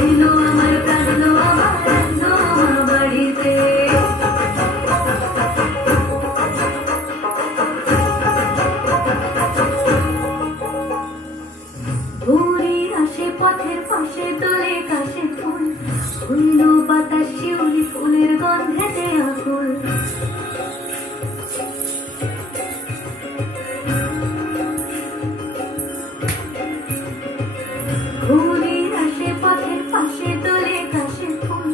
আইলো আমার কাঁদলো আমার আইলো মা বাড়িতে। ঘুরে আসে পথের পাশে দোলে কাশে ফুল, হইল বাতাস শিউলি ফুলের গন্ধেতে আকুল। ঘুরে আসে পথের পাশে দোলে কাশে ফুল,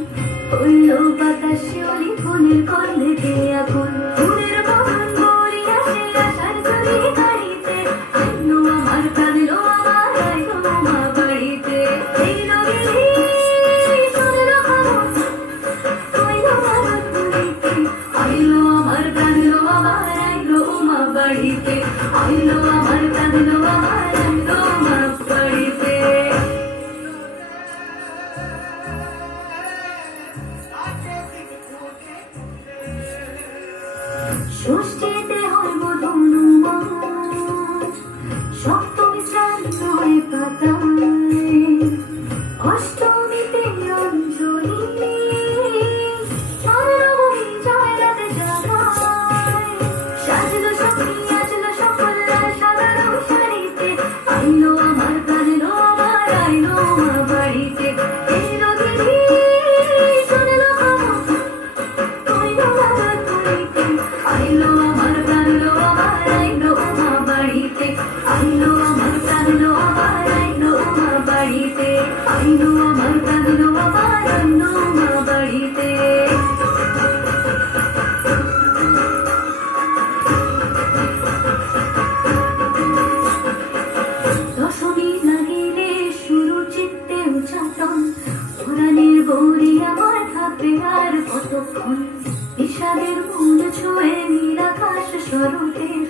হইল বাতাস শিউলি ফুলের গন্ধেতে আকুল। ফুলের বাগান ভরে আসে আশার ঝুলি গাড়িতে, আইলো আমার কাঁদলো আমার আইলো মা বাড়িতে। এই রঙে শুনলো খবর হইলো আমার বাড়িতে, আইলো আমার কাঁদলো আমার আইলো মা বাড়িতে, আইলো আমার কাঁদলো আমার আইলো মা বাড়িতে। ষষ্ঠীতে হইব ধনুমান, সপ্তমী স্নান হয় পাতায়, অষ্টমীতে অঞ্জলি, আর নবমী যায় রাতে জাগায়। সাজলো সখী আজলো সকল লাল সাদা রং শাড়িতে, আইলো আমার কাঁদলো আমার আইলো মা বাড়িতে। এই রোগিনী শুনলো খবর হইলো আমার বাড়িতে, আইলো আমার কাঁদলো আমার আইলো মা বাড়িতে, আইলো আমার কাঁদলো আমার আইলো মা বাড়িতে, আইলো আমার কাঁদলো আমার আইলো মা বাড়িতে। দশমী লাগিলে শুরু চিত্তে উচাটন, পুরাণের গৌরী আমার থাকবে আর কতক্ষণ। বিষাদের মূল ছুঁয়ে নীল আকাশ শরতের